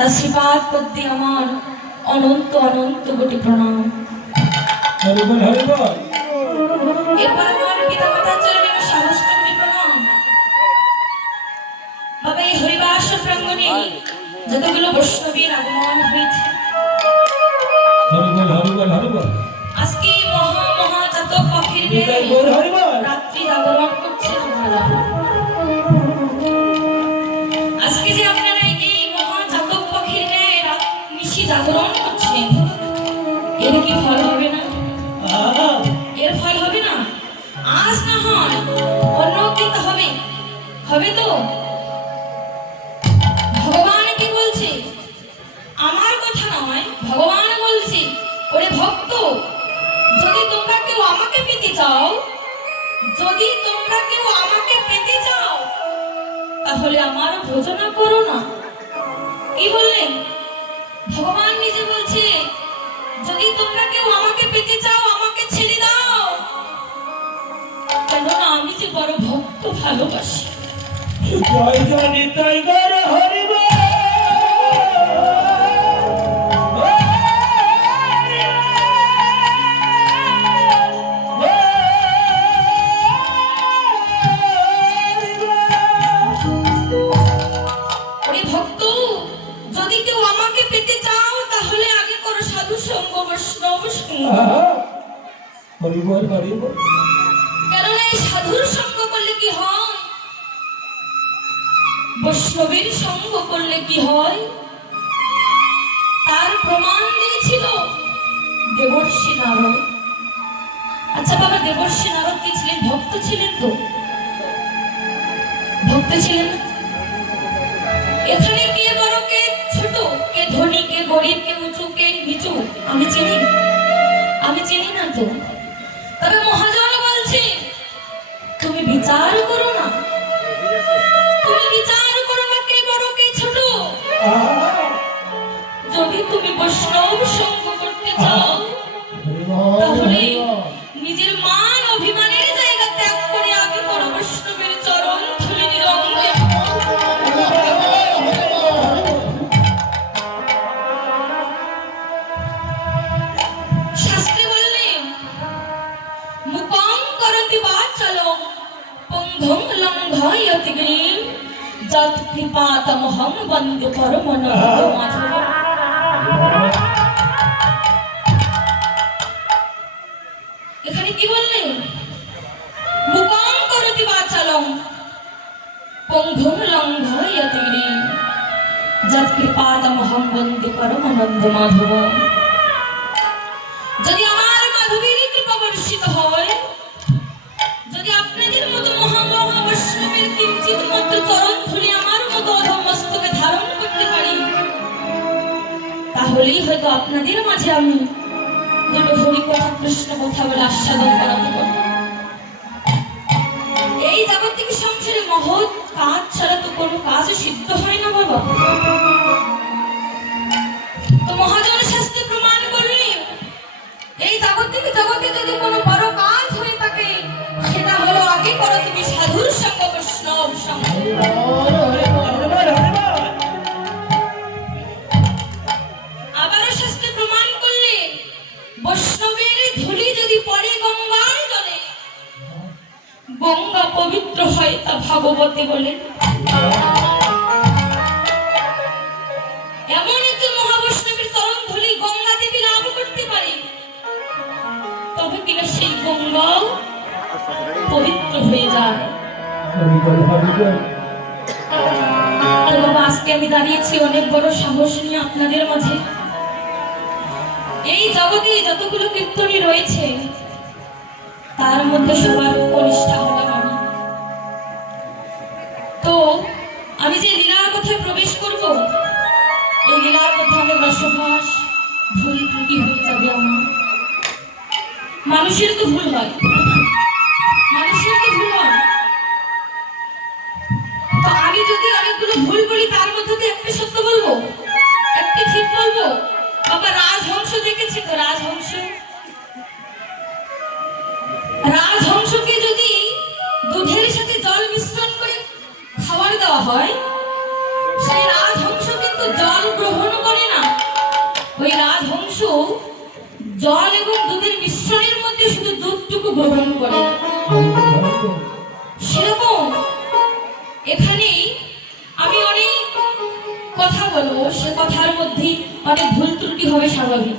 তার শ্রীপাদ পদ্মে আমার অনন্ত অনন্ত কোটি প্রণাম। এরপর আমার পিতা মাতার চরণে আমার সহস্র কোটি প্রণাম। বাবা, এই হরিবাস প্রাঙ্গণে যতগুলো বৈষ্ণবীর আগমন হয়েছে, আজকে মহা মহা জাতক পাখির রাত্রি জাগরণ করছে। আজকে যে আপনারা এই মহা জাতক পাখির নিশি জাগরণ করছেন, এর কি ফল হবে না? এর ফল হবে না? আজ না হয় অন্য দিন হবে, হবে তো। ভগবান কি বলছে? আমার কথা নয়, ভগবান বলছে, ওরে ভক্ত, যদি তোমরা কেউ আমাকে পেতে চাও, যদি তোমরা কেউ আমাকে পেতে চাও, তাহলে আমার ভোজনা করো না। কি বললেন? ভগবান নিজে বলছে, যদি তোমরা কেউ আমাকে পেতে চাও, আমাকে ছেড়ে দাও, কেননা আমি যে বড় ভক্ত ভালোবাসি। জয় জয় নিতাই গৌর হরি বল। ভক্ত, যদি কেউ আমাকে পেতে চাও, তাহলে আগে করো সাধু সঙ্গ, বৈষ্ণব সঙ্গ। কেননা এই সাধুর সঙ্গ করলে কি হয়, বৈষ্ণবের সঙ্গ করলে কি হয়, তার প্রমাণ দিয়েছিল দেবর্ষি নারদ। আচ্ছা বাবা, দেবর্ষি নারদ কি ছিলেন? ভক্ত ছিলেন তো? ভক্ত ছিলেন না? এখানে কে বড় কে ছোট, কে ধনী কে গরিব, কে উঁচু কে নিচু, আমি চিনি? আমি চিনি না তো। তবে মহাজন বলছে, তুমি বিচার করো না, তুমি বিচার করো না কে বড় কে ছোট। যদি তুমি বৈষ্ণব সঙ্গ করতে চাও, তাহলে নিজের মান অভিমানের জায়গা ত্যাগ করে আগে করো বৈষ্ণবের চরণ ধুলি নিরঙ্গে। শাস্ত্রে বললেন, মুকং করতি বাচালং পঙ্গং লঙ্ঘয়তি গিরিম যৎ কৃপাতমহং বন্দে পরমানন্দ মাধব। এখানে কি বললেন? মুকং করতি বাচালং পঙ্গং লঙ্ঘয়তি গিরিম যৎ কৃপাতমহং বন্দে পরমানন্দ মাধব। যদি আমার মাধবীর কৃপা বর্ষিত হয়, যদি আপনাদের মতো মহামহা বৈষ্ণবের কিঞ্চিত মাত্র চরণ ধুলি আমার মতো অধম মস্তকে ধারণ করতে পারি, তাহলেই হয়তো আপনাদের মাঝে আমি দুটো হরি কথা কৃষ্ণ কথা বলে আস্বাদন করাতে পারি। এই জাগতিক সংসারে মহৎ কাজ ছাড়া তো কোনো কাজ সিদ্ধ হয় না বাবা। তো মহাজন শাস্ত্রে প্রমাণ করলে, এই জাগতিক জগতে যদি কোনো বড় কাজ হয়ে থাকে, সেটা হলো আগে করো তুমি সাধুর সঙ্গ, বৈষ্ণব সঙ্গ। আবার শাস্ত্রে প্রমাণ করলে, বৈষ্ণবের ধুলি যদি পড়ে গঙ্গার জলে, গঙ্গা পবিত্র হয়, তা ভাগবতে বলে। এমন একজন মহাবৈষ্ণবের চরণ ধুলি গঙ্গা দেবী লাভ করতে পারে, তবে কিনা সেই গঙ্গাও পবিত্র হয়ে যায়। বাবা, আজকে আমি দাঁড়িয়েছি অনেক বড় সাহস নিয়ে আপনাদের মাঝে। এই জগতে যতগুলো কীর্তনী রয়েছে, তার মধ্যে সবার কনিষ্ঠা হলাম আমি। তো আমি যে লীলার কথায় প্রবেশ করব, এই লীলার কথা আমি রসভাস ভুল ত্রুটি হয়ে যাবে আমার। মানুষের তো ভুল হয়, মানুষের তো ভুল হয়। তো আমি যদি অনেকগুলো ভুল বলি, তার মধ্যে তো একটা সত্য বলবো, একটা ঠিক বলবো। বাবা, রাজহংস দেখেছি তো? রাজহংস, রাজহংসকে যদি দুধের সাথে জল মিশ্রণ করে খাবার দেওয়া হয়, সেই রাজহংস কিন্তু জল গ্রহণ ওই রাজহংস জল এবং দুধের মিশ্রণের মধ্যে শুধু দুধটুকু গ্রহণ করে। সেরকম এখানেই আমি অনেক কথা বলবো, সে কথার মধ্যে অনেক ভুল ত্রুটি হবে স্বাভাবিক।